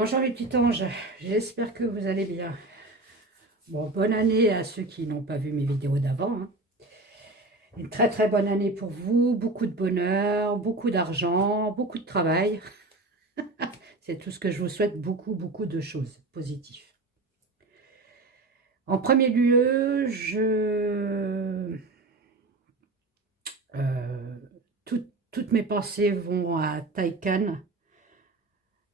Bonjour les petits anges, j'espère que vous allez bien. Bon, bonne année à ceux qui n'ont pas vu mes vidéos d'avant, hein. Une très très bonne année pour vous, beaucoup de bonheur, beaucoup d'argent, beaucoup de travail. C'est tout ce que je vous souhaite, beaucoup de choses positives. En premier lieu, euh, toutes mes pensées vont à Taycan,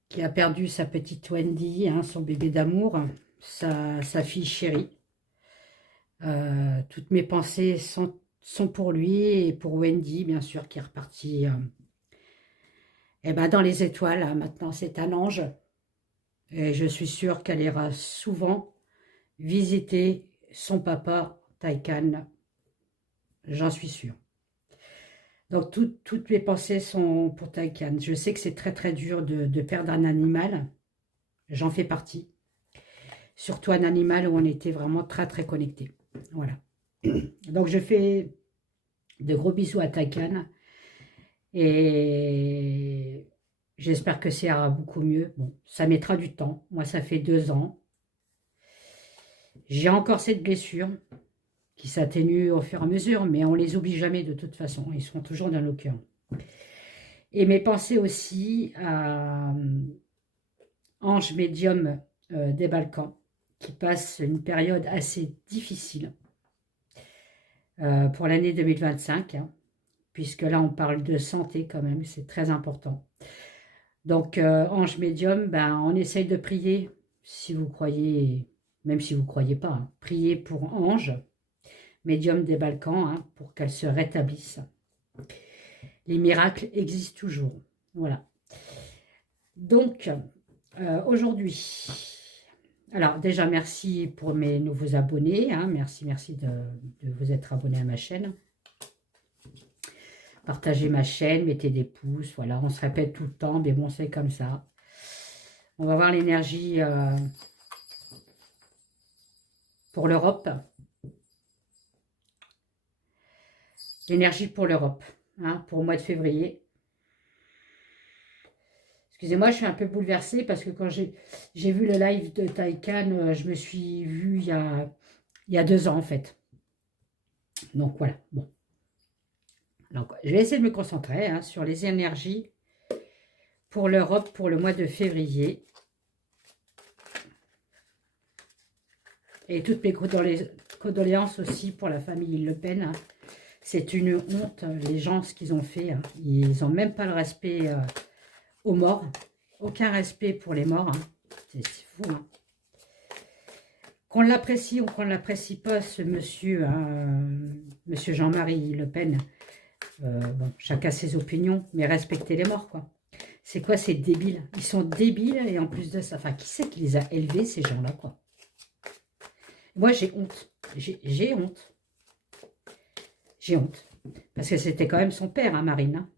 qui a perdu sa petite Wendy, hein, son bébé d'amour, sa fille chérie. Toutes mes pensées sont pour lui et pour Wendy, bien sûr, qui est repartie eh ben, dans les étoiles, hein. Maintenant, c'est un ange. Et je suis sûre qu'elle ira souvent visiter son papa, Taycan. J'en suis sûre. Donc, toutes mes pensées sont pour Taycan. Je sais que c'est très, très dur de perdre un animal. J'en fais partie. Surtout un animal où on était vraiment très, très connectés. Voilà. Donc, je fais de gros bisous à Taycan. Et j'espère que ça ira beaucoup mieux. Bon, ça mettra du temps. Moi, ça fait 2 ans. J'ai encore cette blessure qui s'atténue au fur et à mesure, mais on les oublie jamais de toute façon. Ils seront toujours dans nos cœurs. Et mes pensées aussi à Ange Médium des Balkans, qui passe une période assez difficile pour l'année 2025, hein, puisque là, on parle de santé quand même, c'est très important. Donc, ange médium, ben, on essaye de prier, si vous croyez, même si vous ne croyez pas, hein, priez pour ange, médium des Balkans, hein, pour qu'elle se rétablisse. Les miracles existent toujours. Voilà. Donc, aujourd'hui, alors déjà, merci pour mes nouveaux abonnés, hein, merci de vous être abonnés à ma chaîne. Partagez ma chaîne, mettez des pouces, voilà, on se répète tout le temps, mais bon, c'est comme ça. On va voir l'énergie pour l'Europe. L'énergie pour l'Europe, hein, pour le mois de février. Excusez-moi, je suis un peu bouleversée parce que quand j'ai vu le live de Taycan, je me suis vue il y a 2 ans en fait. Donc voilà, bon. Donc, je vais essayer de me concentrer, hein, sur les énergies pour l'Europe pour le mois de février. Et toutes mes condoléances aussi pour la famille Le Pen, hein. C'est une honte, les gens, ce qu'ils ont fait, hein. Ils n'ont même pas le respect aux morts. Aucun respect pour les morts, hein. C'est fou, hein. Qu'on l'apprécie ou qu'on ne l'apprécie pas, ce monsieur, hein, monsieur Jean-Marie Le Pen, bon, chacun ses opinions, mais respectez les morts, quoi. C'est quoi ces débiles? Ils sont débiles et en plus de ça, enfin, qui c'est qui les a élevés, ces gens-là, quoi? Moi, j'ai honte. J'ai honte. J'ai honte. Parce que c'était quand même son père, hein, Marine, hein.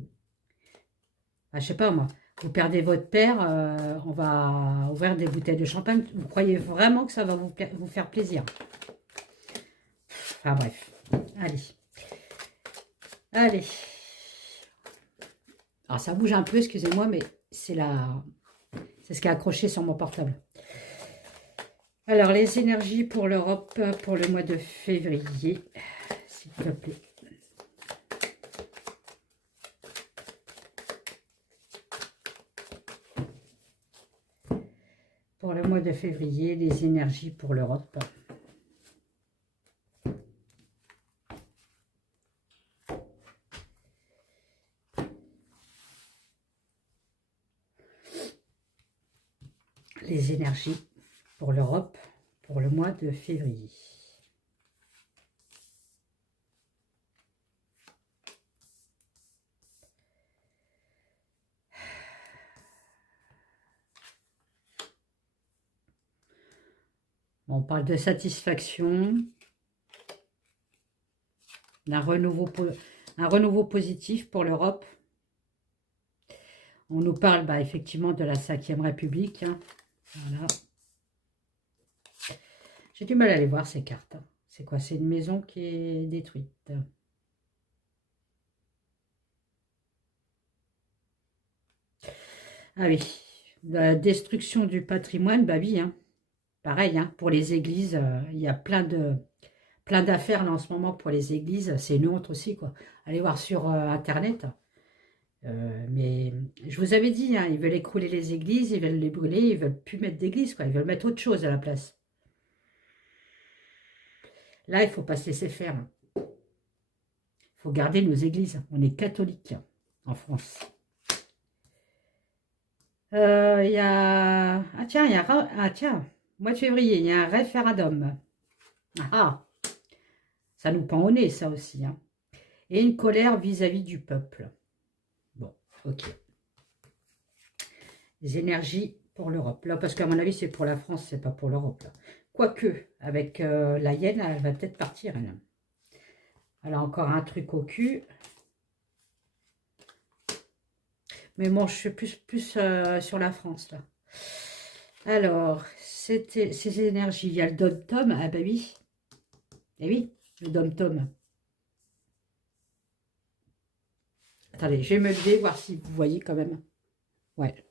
Enfin, je sais pas, moi. Vous perdez votre père, on va ouvrir des bouteilles de champagne. Vous croyez vraiment que ça va vous faire plaisir? Enfin, bref. Allez. Allez. Alors, ça bouge un peu, excusez-moi, mais c'est ce qui est accroché sur mon portable. Alors, les énergies pour l'Europe pour le mois de février, s'il te plaît. Pour le mois de février, les énergies pour l'Europe. Les énergies pour l'Europe pour le mois de février. On parle de satisfaction, d'un renouveau positif pour l'Europe. On nous parle bah, effectivement de la 5e République, hein. Voilà. J'ai du mal à aller voir ces cartes, hein. C'est quoi? C'est une maison qui est détruite. Ah oui, La destruction du patrimoine, bah oui, hein. Pareil, hein, pour les églises, il y a plein d'affaires là en ce moment pour les églises. C'est une honte aussi, quoi. Allez voir sur Internet. Mais je vous avais dit, hein, ils veulent écrouler les églises, ils veulent les brûler, ils veulent plus mettre d'église, quoi. Ils veulent mettre autre chose à la place. Là, il faut pas se laisser faire. Il faut garder nos églises. On est catholiques en France. Il y a... Ah tiens, Ah tiens, mois de février, il y a un référendum. Ah, ça nous pend au nez, ça aussi. Hein. Et une colère vis-à-vis du peuple. Bon, ok. Les énergies pour l'Europe. Là, parce qu'à mon avis, c'est pour la France, c'est pas pour l'Europe. Quoique, avec la hyène, elle va peut-être partir. Elle a encore un truc au cul. Mais bon, je suis plus sur la France, là. Alors, ces énergies. Il y a le dom-tom. Ah bah oui. Eh oui, le dom-tom. Attendez, je vais me lever, voir si vous voyez quand même. Ouais.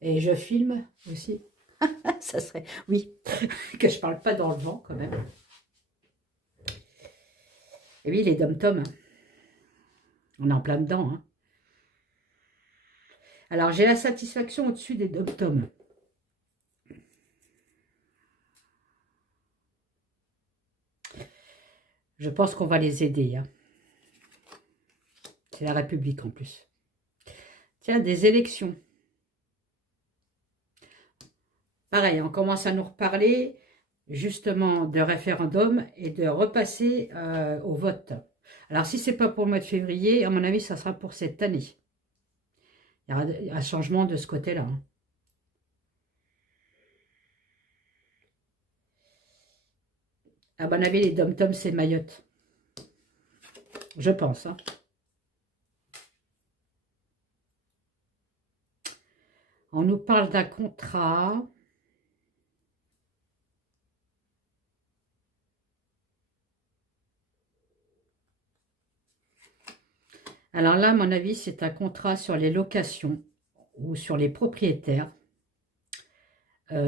Et je filme aussi. Ça serait... Oui, que je parle pas dans le vent quand même. Et oui, les dom-toms. On est en plein dedans. Hein. Alors, j'ai la satisfaction au-dessus des dom-toms. Je pense qu'on va les aider. Hein. C'est la République en plus. Tiens, des élections. Pareil, on commence à nous reparler justement de référendum et de repasser au vote. Alors, si ce n'est pas pour le mois de février, à mon avis, ça sera pour cette année. Il y aura un changement de ce côté-là. Hein. À mon avis, les dom-toms, c'est Mayotte. Je pense. Hein. On nous parle d'un contrat. Alors là, à mon avis, c'est un contrat sur les locations ou sur les propriétaires.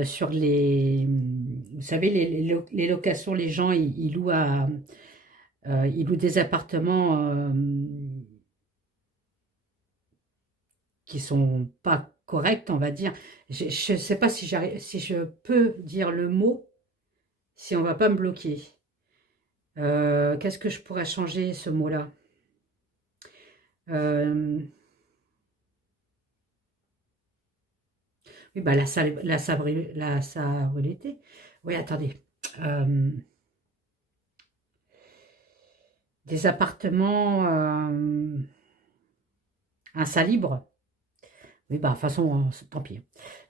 Sur les... Vous savez, les locations, les gens, ils louent ils louent des appartements qui sont pas corrects, on va dire. Je ne sais pas si je peux dire le mot, si on va pas me bloquer. Qu'est-ce que je pourrais changer ce mot-là? Oui, bah la salubrité. Oui, attendez. Des appartements insalubres. Oui, bah, de toute façon, tant pis.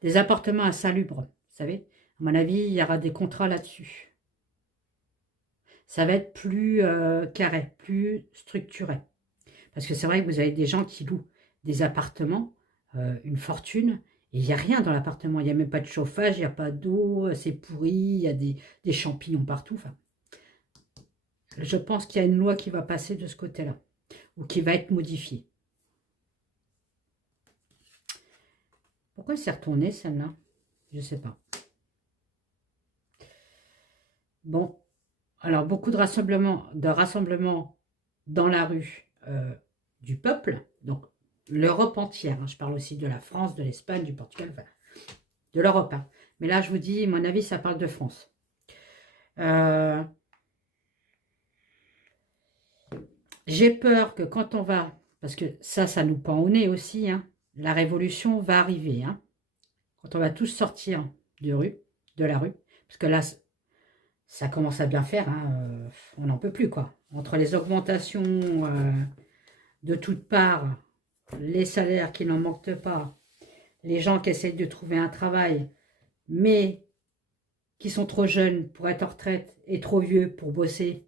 Des appartements insalubres, vous savez. À mon avis, il y aura des contrats là-dessus. Ça va être plus carré, plus structuré. Parce que c'est vrai que vous avez des gens qui louent des appartements, une fortune, et il n'y a rien dans l'appartement. Il n'y a même pas de chauffage, il n'y a pas d'eau, c'est pourri, il y a des champignons partout. Enfin, je pense qu'il y a une loi qui va passer de ce côté-là, ou qui va être modifiée. Pourquoi elle s'est retournée, celle-là? Je ne sais pas. Bon, alors beaucoup de rassemblements dans la rue du peuple, donc l'Europe entière. Hein, je parle aussi de la France, de l'Espagne, du Portugal, enfin, de l'Europe. Hein. Mais là, je vous dis, à mon avis, ça parle de France. J'ai peur que quand on va, parce que ça nous pend au nez aussi, hein, la révolution va arriver. Hein, quand on va tous sortir de la rue, parce que là, ça commence à bien faire, hein, on n'en peut plus, quoi. Entre les augmentations de toutes parts, les salaires qui n'en manquent pas, les gens qui essaient de trouver un travail, mais qui sont trop jeunes pour être en retraite et trop vieux pour bosser,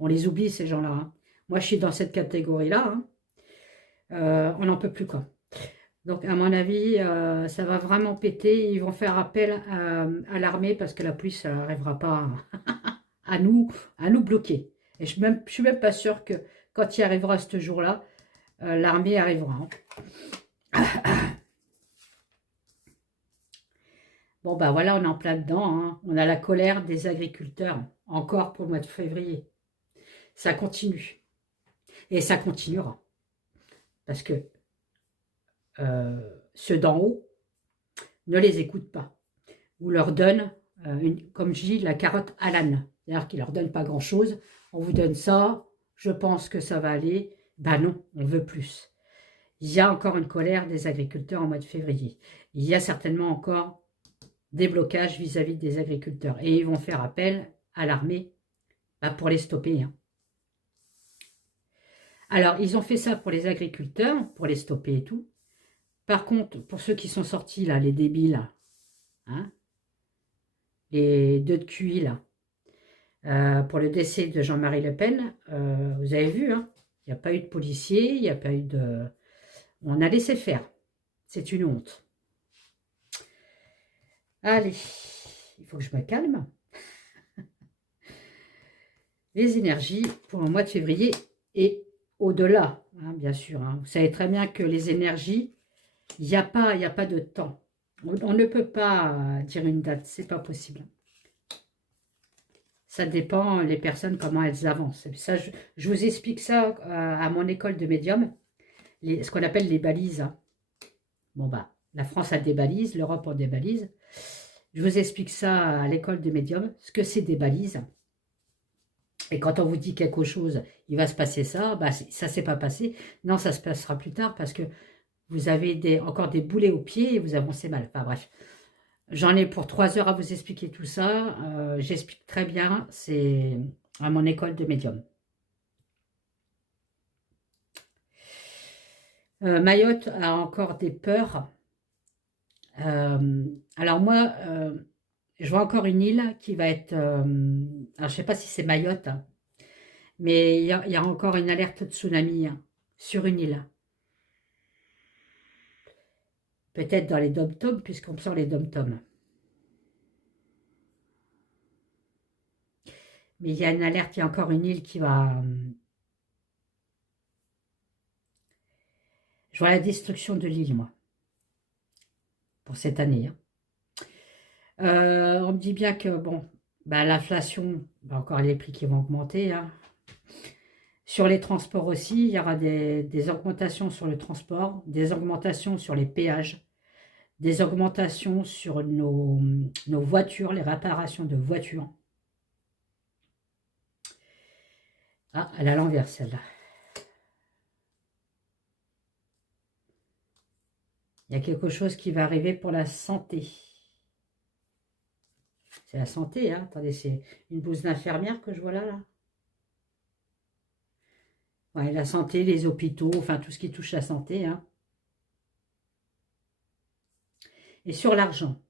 on les oublie, ces gens-là. Hein. Moi, je suis dans cette catégorie-là. Hein. On n'en peut plus, quoi. Donc, à mon avis, ça va vraiment péter. Ils vont faire appel à l'armée parce que la police n'arrivera pas à nous bloquer. Et je ne suis même pas sûre que quand il arrivera ce jour-là, l'armée arrivera. Hein. Bon, bah voilà, on est en plein dedans, hein. On a la colère des agriculteurs, encore pour le mois de février. Ça continue. Et ça continuera. Parce que ceux d'en haut ne les écoutent pas. Ou leur donnent, comme je dis, la carotte à l'âne. C'est-à-dire qu'ils ne leur donnent pas grand-chose. On vous donne ça, je pense que ça va aller. Ben non, on veut plus. Il y a encore une colère des agriculteurs en mois de février. Il y a certainement encore des blocages vis-à-vis des agriculteurs. Et ils vont faire appel à l'armée pour les stopper. Hein. Alors, ils ont fait ça pour les agriculteurs, pour les stopper et tout. Par contre, pour ceux qui sont sortis, là, les débiles, hein, les deux de QI, là, pour le décès de Jean-Marie Le Pen, vous avez vu, hein, il n'y a pas eu de policiers, il n'y a pas eu de... On a laissé faire. C'est une honte. Allez, il faut que je me calme. Les énergies pour le mois de février et au-delà, hein, bien sûr. Hein. Vous savez très bien que les énergies, il n'y a pas de temps. On ne peut pas dire une date, c'est pas possible. Ça dépend les personnes, comment elles avancent. Ça, je vous explique ça à mon école de médium, ce qu'on appelle les balises. Hein. Bon, bah, la France a des balises, l'Europe a des balises. Je vous explique ça à l'école de médium, ce que c'est des balises. Et quand on vous dit quelque chose, il va se passer ça, bah, ça ne s'est pas passé. Non, ça se passera plus tard parce que vous avez encore des boulets aux pieds et vous avancez mal. Enfin bref, j'en ai pour 3 heures à vous expliquer tout ça. J'explique très bien, c'est à mon école de médium. Mayotte a encore des peurs. Alors moi, je vois encore une île qui va être... alors je ne sais pas si c'est Mayotte, hein, mais il y a encore une alerte de tsunami hein, sur une île. Peut-être dans les dom-toms, puisqu'on sort les dom-toms. Mais il y a une alerte, il y a encore une île qui va... Je vois la destruction de l'île, moi, pour cette année. Hein. On me dit bien que, bon, bah, l'inflation, bah, encore les prix qui vont augmenter. Hein. Sur les transports aussi, il y aura des augmentations sur le transport, des augmentations sur les péages, des augmentations sur nos voitures, les réparations de voitures. Ah, elle est à l'envers, celle-là. Il y a quelque chose qui va arriver pour la santé. C'est la santé, hein. Attendez, c'est une blouse d'infirmière que je vois là. Ouais, la santé, les hôpitaux, enfin tout ce qui touche la santé. Hein. Et sur l'argent.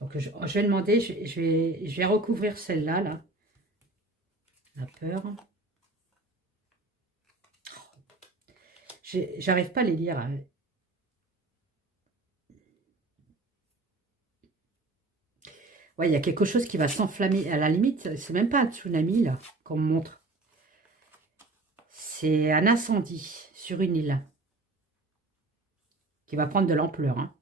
Donc je vais demander, je vais recouvrir celle-là, là. La peur. J'arrive pas à les lire. Hein. Ouais, il y a quelque chose qui va s'enflammer. À la limite, c'est même pas un tsunami, là, qu'on me montre. C'est un incendie sur une île. Qui va prendre de l'ampleur. Hein.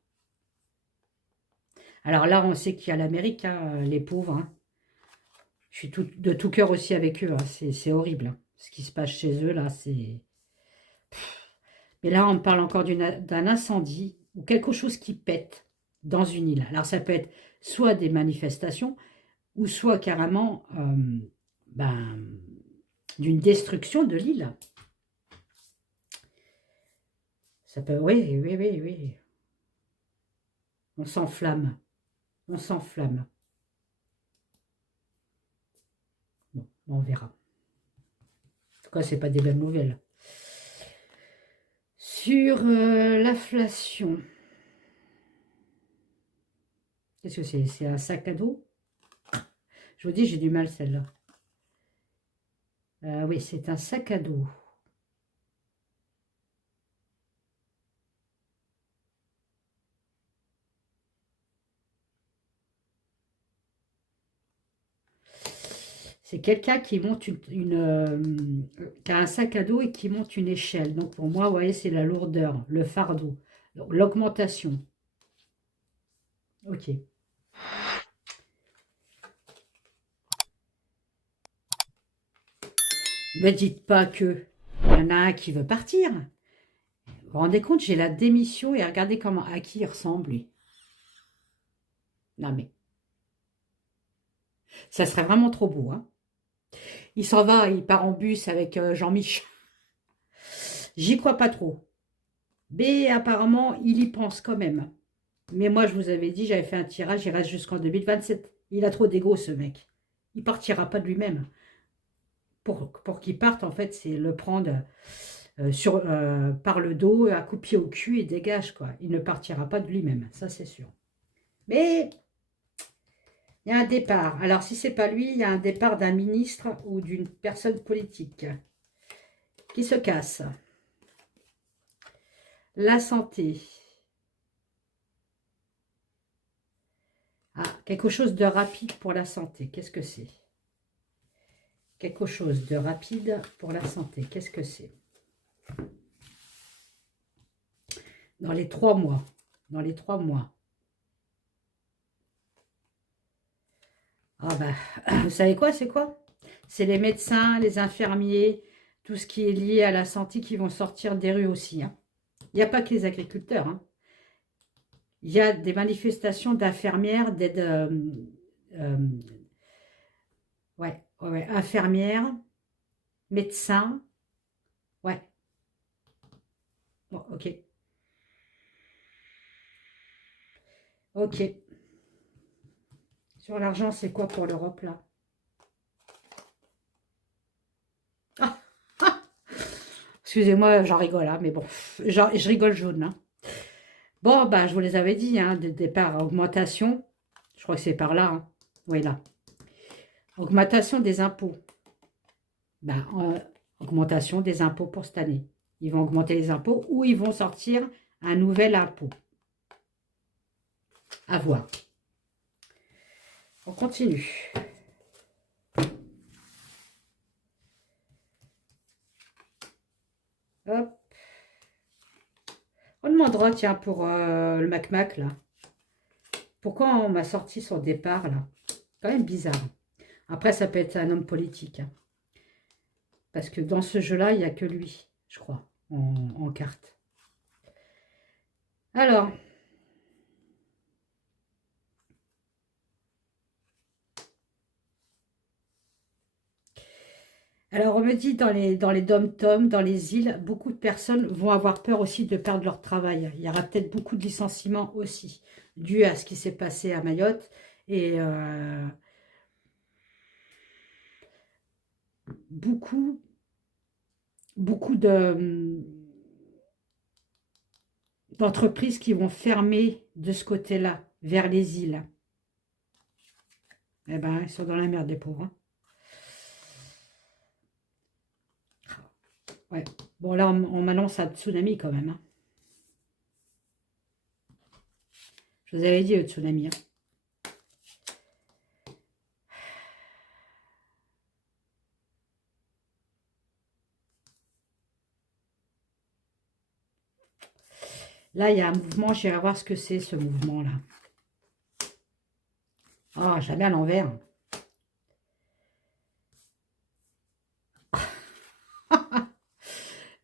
Alors là, on sait qu'il y a l'Amérique, hein, les pauvres. Hein. Je suis de tout cœur aussi avec eux. Hein. C'est horrible. Hein. Ce qui se passe chez eux, là, c'est... Mais là, on parle encore d'un incendie ou quelque chose qui pète dans une île. Alors, ça peut être soit des manifestations ou soit carrément d'une destruction de l'île. Ça peut... Oui, oui, oui, oui. On s'enflamme. On s'enflamme. Bon, on verra. En tout cas, ce n'est pas des bonnes nouvelles. Sur l'inflation. Qu'est-ce que c'est? C'est un sac à dos? Je vous dis, j'ai du mal celle-là. Oui, c'est un sac à dos. C'est quelqu'un qui monte qui a un sac à dos et qui monte une échelle. Donc pour moi, vous voyez, c'est la lourdeur, le fardeau, l'augmentation. Ok. Me dites pas que il y en a un qui veut partir. Vous vous rendez compte, j'ai la démission et regardez comment à qui il ressemble, lui. Non mais, ça serait vraiment trop beau, hein. Il s'en va, il part en bus avec Jean-Mich. J'y crois pas trop. Mais apparemment, il y pense quand même. Mais moi, je vous avais dit, j'avais fait un tirage, il reste jusqu'en 2027. Il a trop d'ego, ce mec. Il partira pas de lui-même. Pour qu'il parte, en fait, c'est le prendre par le dos, à coup de pied au cul et dégage, quoi. Il ne partira pas de lui-même, ça c'est sûr. Mais il y a un départ. Alors, si c'est pas lui, il y a un départ d'un ministre ou d'une personne politique qui se casse. La santé. Ah, quelque chose de rapide pour la santé. Qu'est-ce que c'est? Quelque chose de rapide pour la santé. Qu'est-ce que c'est? Dans les 3 mois. Dans les 3 mois. Ah bah, vous savez quoi, c'est quoi? C'est les médecins, les infirmiers, tout ce qui est lié à la santé qui vont sortir des rues aussi, hein. Il n'y a pas que les agriculteurs, hein. Il y a des manifestations d'infirmières, d'aide, euh, ouais, infirmières, médecins, ouais, bon, ok, ok. Sur l'argent, c'est quoi pour l'Europe, là? Ah, ah, excusez-moi, j'en rigole, hein, mais bon, je rigole jaune, hein. Bon, bah, je vous les avais dit, hein, de départ, augmentation, je crois que c'est par là, hein. Oui, là. Augmentation des impôts. Ben, augmentation des impôts pour cette année. Ils vont augmenter les impôts ou ils vont sortir un nouvel impôt. À voir. On continue. Hop. On demandera, tiens, pour le Mac là. Pourquoi on m'a sorti son départ, là? Quand même bizarre. Après, ça peut être un homme politique, hein. Parce que dans ce jeu-là, il n'y a que lui, je crois, en carte. Alors, on me dit dans les dom-toms, dans les îles, beaucoup de personnes vont avoir peur aussi de perdre leur travail. Il y aura peut-être beaucoup de licenciements aussi, dû à ce qui s'est passé à Mayotte. Et beaucoup d'entreprises qui vont fermer de ce côté-là, vers les îles. Eh ben, ils sont dans la merde, les pauvres, hein. Ouais. Bon, là, on m'annonce un tsunami quand même, hein. Je vous avais dit le tsunami, hein. Là, il y a un mouvement, j'irai voir ce que c'est, ce mouvement-là. Ah, jamais à l'envers.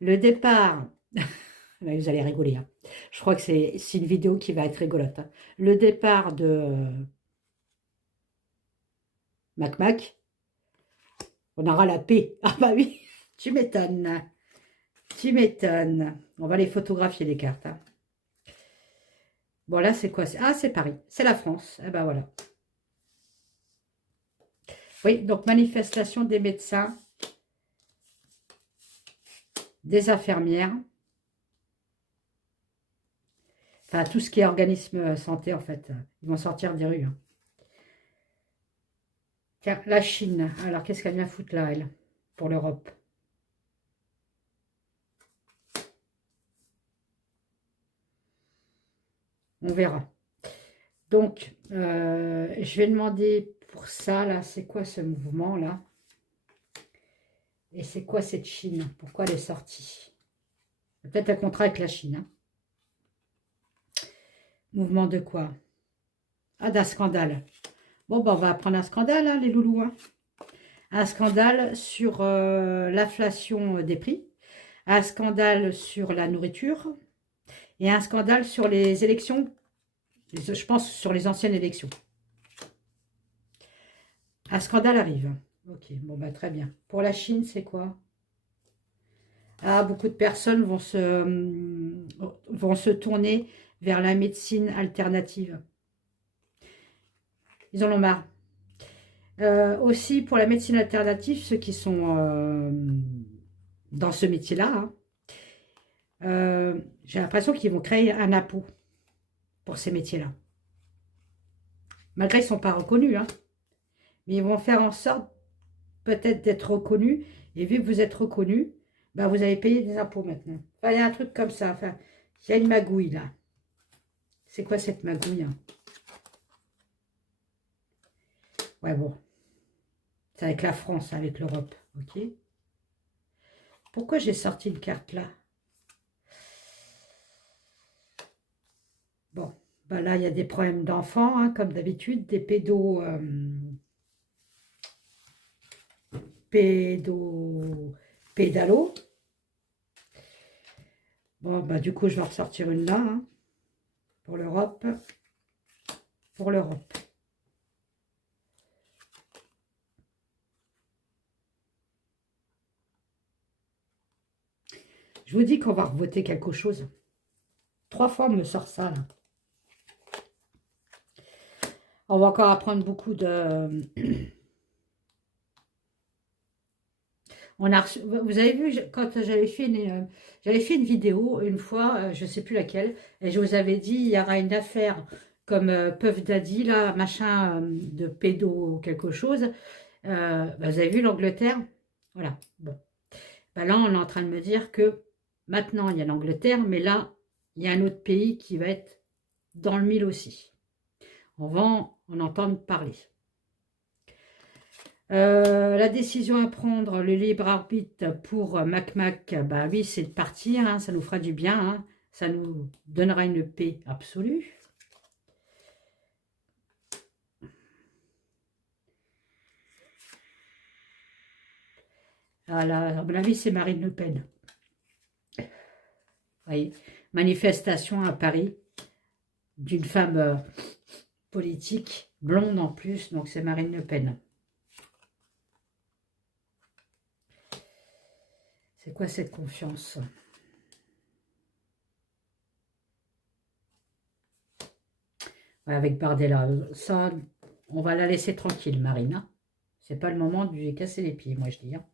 Le départ, vous allez rigoler, hein. Je crois que c'est une vidéo qui va être rigolote, hein. Le départ de Mac, on aura la paix. Ah bah oui, tu m'étonnes. Tu m'étonnes. On va les photographier, les cartes, hein. Bon, là, c'est quoi? Ah, c'est Paris. C'est la France. Ah bah voilà. Oui, donc manifestation des médecins, des infirmières. Enfin, tout ce qui est organisme santé, en fait. Ils vont sortir des rues, hein. Tiens, la Chine. Alors, qu'est-ce qu'elle vient foutre là, elle, pour l'Europe? On verra. Donc, je vais demander pour ça, là, c'est quoi ce mouvement-là? Et c'est quoi cette Chine? Pourquoi elle est sortie? Peut-être un contrat avec la Chine, hein. Mouvement de quoi? Ah, d'un scandale. Bon, ben, on va prendre un scandale, hein, les loulous. Hein. Un scandale sur l'inflation des prix. Un scandale sur la nourriture. Et un scandale sur les élections. Je pense sur les anciennes élections. Un scandale arrive. Ok, bon, bah très bien. Pour la Chine, c'est quoi? Ah, beaucoup de personnes vont se tourner vers la médecine alternative. Ils en ont marre. Aussi, pour la médecine alternative, ceux qui sont dans ce métier-là, hein, j'ai l'impression qu'ils vont créer un impôt pour ces métiers-là. Malgré qu'ils ne sont pas reconnus, hein, mais ils vont faire en sorte peut-être d'être reconnus. Et vu que vous êtes reconnus, bah, vous allez payer des impôts maintenant. Enfin, il y a un truc comme ça. Enfin, il y a une magouille là. C'est quoi cette magouille, hein? Ouais, bon. C'est avec la France, avec l'Europe. Ok. Pourquoi j'ai sorti une carte là? Bon. Bah là, il y a des problèmes d'enfants, hein, comme d'habitude. Des pédalos. Bon, bah du coup, je vais en ressortir une là, hein, pour l'Europe. Pour l'Europe. Je vous dis qu'on va revoter quelque chose. 3 fois, on me sort ça, là. On va encore apprendre beaucoup de... On a reçu... Vous avez vu, quand j'avais fait une vidéo, une fois, je ne sais plus laquelle, et je vous avais dit, il y aura une affaire comme Puff Daddy, là, machin de pédo quelque chose. Bah, vous avez vu l'Angleterre? Voilà, bon. Bah, là, on est en train de me dire que maintenant, il y a l'Angleterre, mais là, il y a un autre pays qui va être dans le mille aussi. On va en entendre parler. La décision à prendre, le libre arbitre pour Mac, bah oui, c'est de partir, hein, ça nous fera du bien, hein, ça nous donnera une paix absolue. À mon avis, c'est Marine Le Pen. Oui, manifestation à Paris d'une femme politique, blonde en plus, donc c'est Marine Le Pen. C'est quoi cette confiance? Ouais, avec Bardella, ça, on va la laisser tranquille, Marine. Hein. C'est pas le moment de lui casser les pieds, moi je dis. Hein.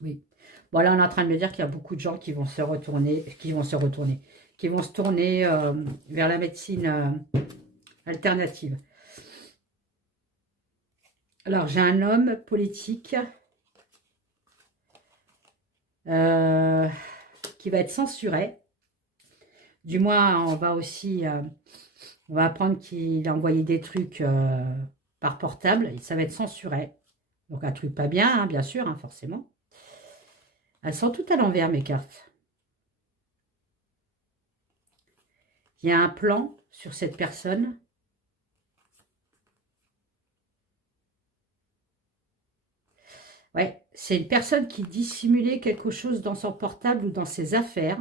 Oui. Bon, là, on est en train de me dire qu'il y a beaucoup de gens qui vont se retourner, qui vont se tourner vers la médecine alternative. Alors, j'ai un homme politique qui va être censuré. Du moins, on va apprendre qu'il a envoyé des trucs par portable et ça va être censuré. Donc, un truc pas bien, hein, bien sûr, hein, forcément. Elles sont toutes à l'envers, mes cartes. Il y a un plan sur cette personne. Ouais, c'est une personne qui dissimulait quelque chose dans son portable ou dans ses affaires.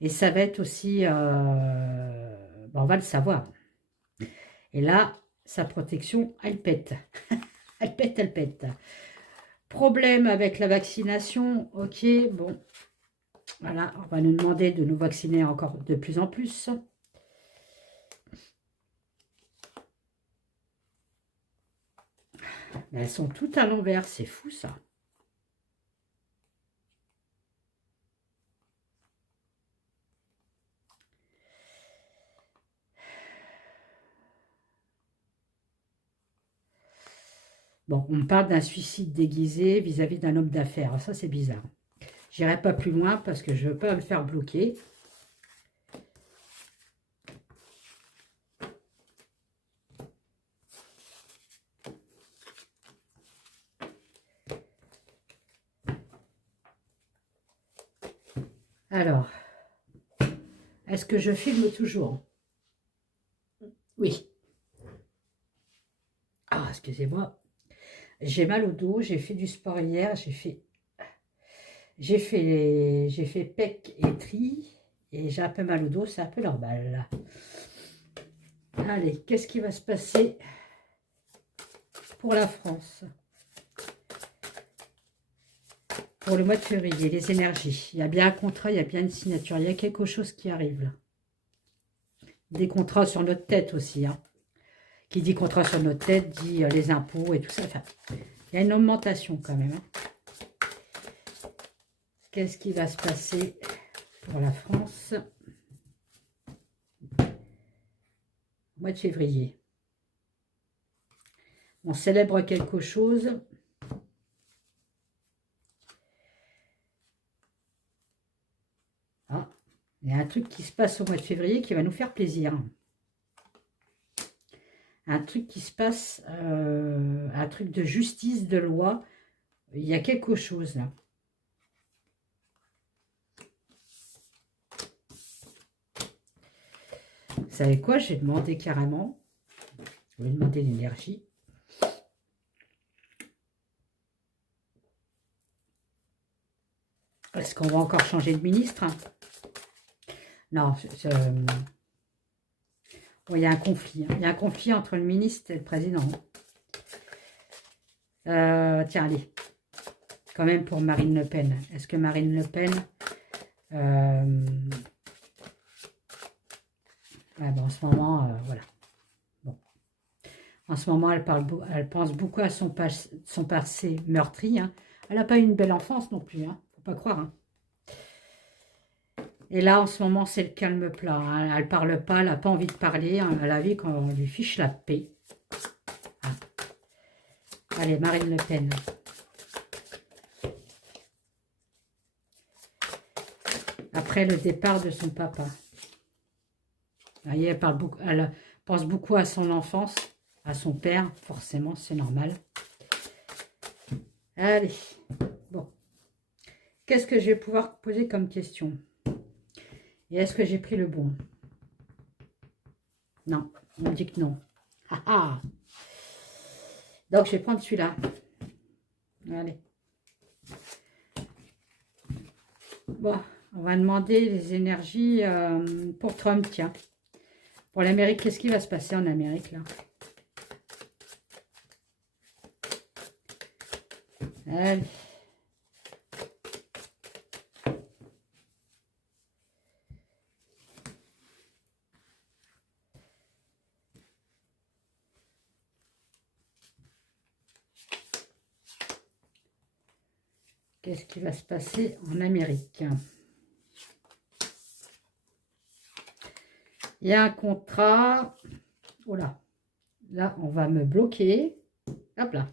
Et ça va être aussi... on va le savoir. Et là, sa protection, elle pète. Elle pète, elle pète. Problème avec la vaccination. Ok, bon. Voilà, on va nous demander de nous vacciner encore de plus en plus. Mais elles sont toutes à l'envers, c'est fou ça. Bon, on me parle d'un suicide déguisé vis-à-vis d'un homme d'affaires. Ça, c'est bizarre. J'irai pas plus loin parce que je ne veux pas me faire bloquer. Alors, est-ce que je filme toujours? Oui. Ah, excusez-moi. J'ai mal au dos, j'ai fait du sport hier, j'ai fait pec et tri, et j'ai un peu mal au dos, c'est un peu normal. Allez, qu'est-ce qui va se passer pour la France? Pour le mois de février, les énergies. Il y a bien un contrat, il y a bien une signature, il y a quelque chose qui arrive là. Des contrats sur notre tête aussi, hein. Qui dit contrat sur notre tête, dit les impôts et tout ça. Enfin, il y a une augmentation quand même, hein. Qu'est-ce qui va se passer pour la France au mois de février? On célèbre quelque chose. Ah, il y a un truc qui se passe au mois de février qui va nous faire plaisir. Un truc qui se passe, un truc de justice, de loi. Il y a quelque chose là. Vous savez quoi? J'ai demandé carrément. Je vais demander l'énergie. Est-ce qu'on va encore changer de ministre? Non, bon, il y a un conflit. Hein. Il y a un conflit entre le ministre et le président. Tiens, allez. Quand même pour Marine Le Pen. Est-ce que Marine Le Pen... ouais, bon, en ce moment, voilà. Bon. En ce moment, elle pense beaucoup à son passé meurtri. Hein. Elle n'a pas eu une belle enfance non plus. Hein. Faut pas croire. Hein. Et là, en ce moment, c'est le calme plat. Hein. Elle ne parle pas, elle n'a pas envie de parler. Hein. Elle a vu qu'on lui fiche la paix. Hein. Allez, Marine Le Pen. Après le départ de son papa. Vous voyez, elle pense beaucoup à son enfance, à son père, forcément, c'est normal. Allez, bon. Qu'est-ce que je vais pouvoir poser comme question? Et est-ce que j'ai pris le bon? Non, on me dit que non. Ah, ah. Donc, je vais prendre celui-là. Allez. Bon, on va demander les énergies pour Trump, tiens. Pour l'Amérique, qu'est-ce qui va se passer en Amérique, là? Allez. Qu'est-ce qui va se passer en Amérique? Il y a un contrat. Oh là. Là, on va me bloquer. Hop là.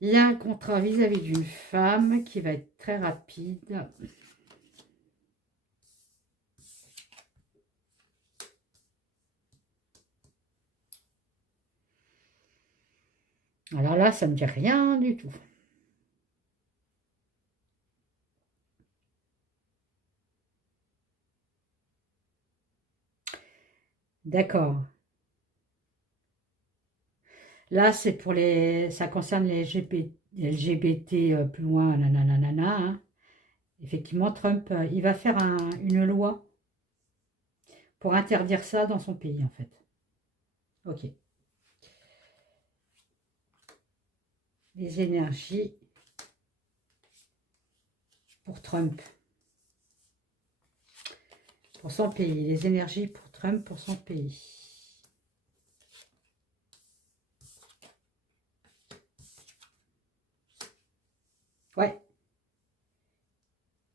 Il y a un contrat vis-à-vis d'une femme qui va être très rapide. Alors là, ça ne me dit rien du tout. D'accord. Là, c'est pour les... Ça concerne les LGBT plus loin, nanana. Hein. Effectivement, Trump, il va faire une loi pour interdire ça dans son pays, en fait. Ok. Les énergies pour Trump. Pour son pays. Les énergies pour Trump, pour son pays. Ouais.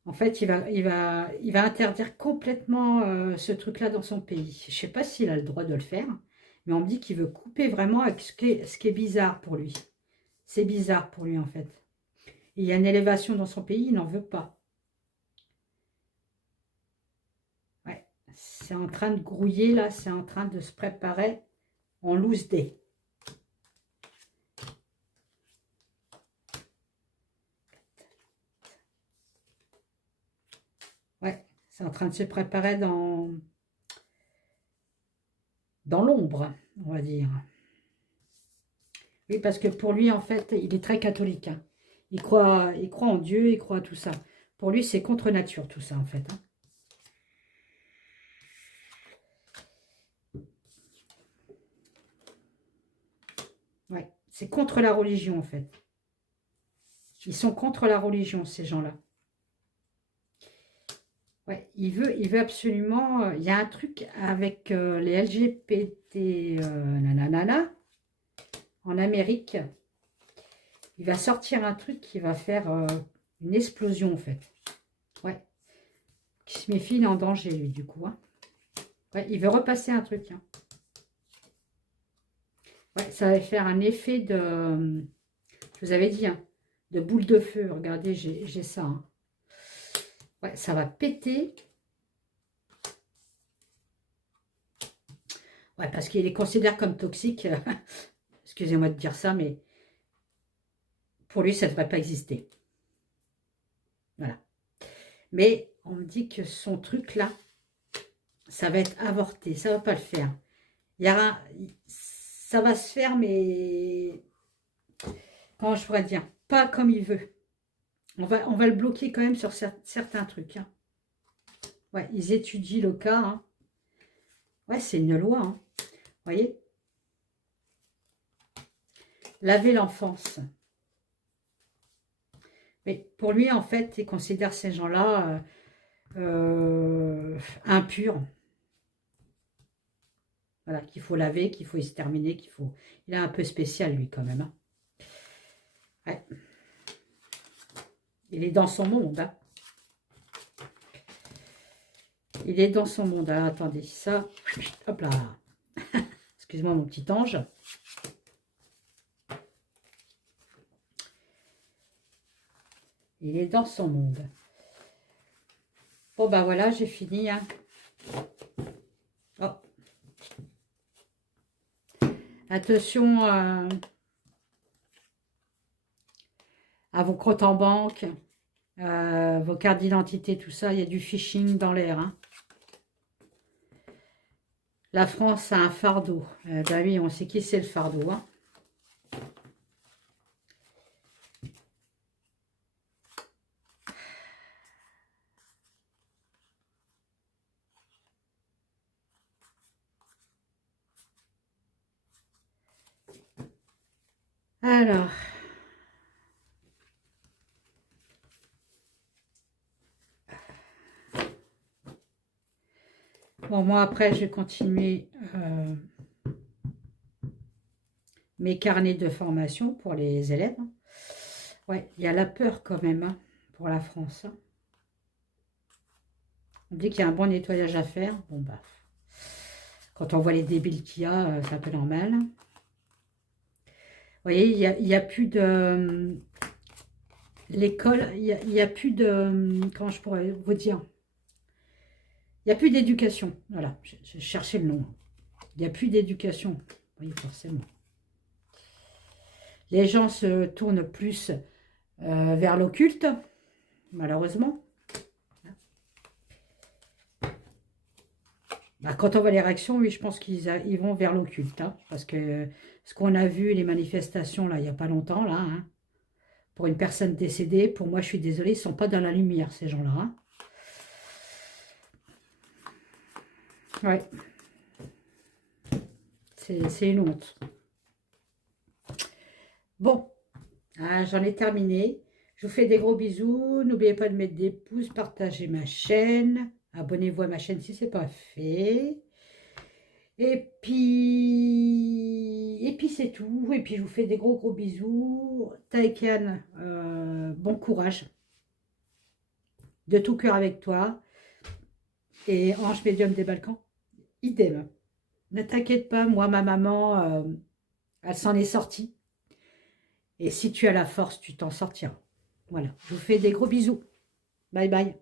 En fait, il va interdire complètement ce truc-là dans son pays. Je ne sais pas s'il a le droit de le faire, mais on me dit qu'il veut couper vraiment avec ce qui est bizarre pour lui. C'est bizarre pour lui, en fait. Il y a une élévation dans son pays, il n'en veut pas. Ouais, c'est en train de grouiller, là, c'est en train de se préparer en loose day. C'est en train de se préparer dans l'ombre, on va dire. Oui, parce que pour lui, en fait, il est très catholique. Hein. Il croit en Dieu, il croit à tout ça. Pour lui, c'est contre nature, tout ça, en fait. Hein. Ouais, c'est contre la religion, en fait. Ils sont contre la religion, ces gens-là. Ouais, il veut absolument... il y a un truc avec les LGBT, nanana, en Amérique. Il va sortir un truc qui va faire une explosion, en fait. Ouais. Qui se méfie, il est en danger, lui, du coup. Hein. Ouais, il veut repasser un truc. Hein. Ouais, ça va faire un effet de... Je vous avais dit, hein, de boule de feu. Regardez, j'ai ça. Hein. Ouais, ça va péter. Ouais, parce qu'il les considère comme toxiques. Excusez-moi de dire ça, mais pour lui, ça ne devrait pas exister. Voilà. Mais on me dit que son truc là, ça va être avorté. Ça ne va pas le faire. Ça va se faire, mais comment je pourrais dire, pas comme il veut. On va le bloquer quand même sur certains trucs. Hein. Ouais, ils étudient le cas. Hein. Ouais, c'est une loi. Hein. Vous voyez? Laver l'enfance. Mais pour lui, en fait, il considère ces gens-là impurs. Voilà, qu'il faut laver, qu'il faut exterminer, qu'il faut... Il est un peu spécial, lui, quand même. Hein. Ouais. Il est dans son monde. Hein. Il est dans son monde. Alors, attendez, ça... Hop là. Excuse-moi, mon petit ange. Il est dans son monde. Bon, ben voilà, j'ai fini. Hein. Oh. Attention à vos comptes en banque, vos cartes d'identité, tout ça. Il y a du phishing dans l'air. Hein. La France a un fardeau. Ben oui, on sait qui c'est le fardeau. Hein. Alors, bon, moi après, je vais continuer mes carnets de formation pour les élèves. Ouais, il y a la peur quand même hein, pour la France. Hein. On dit qu'il y a un bon nettoyage à faire. Bon, bah, quand on voit les débiles qu'il y a, c'est un peu normal. Vous voyez, il y a plus de... L'école, il y a plus de... Comment je pourrais vous dire? Il n'y a plus d'éducation. Voilà, je cherchais le nom. Il n'y a plus d'éducation. Oui, forcément. Les gens se tournent plus vers l'occulte, malheureusement. Bah, quand on voit les réactions, oui, je pense qu'ils vont vers l'occulte. Hein, parce que ce qu'on a vu, les manifestations, là, il n'y a pas longtemps, là, hein, pour une personne décédée, pour moi, je suis désolée, ils ne sont pas dans la lumière, ces gens-là. Hein. Ouais. C'est une honte. Bon, ah, j'en ai terminé. Je vous fais des gros bisous. N'oubliez pas de mettre des pouces, partager ma chaîne. Abonnez-vous à ma chaîne si ce n'est pas fait. Et puis c'est tout. Et puis je vous fais des gros bisous. Taïkan, bon courage. De tout cœur avec toi. Et Ange Médium des Balkans, idem. Ne t'inquiète pas, moi, ma maman, elle s'en est sortie. Et si tu as la force, tu t'en sortiras. Voilà, je vous fais des gros bisous. Bye bye.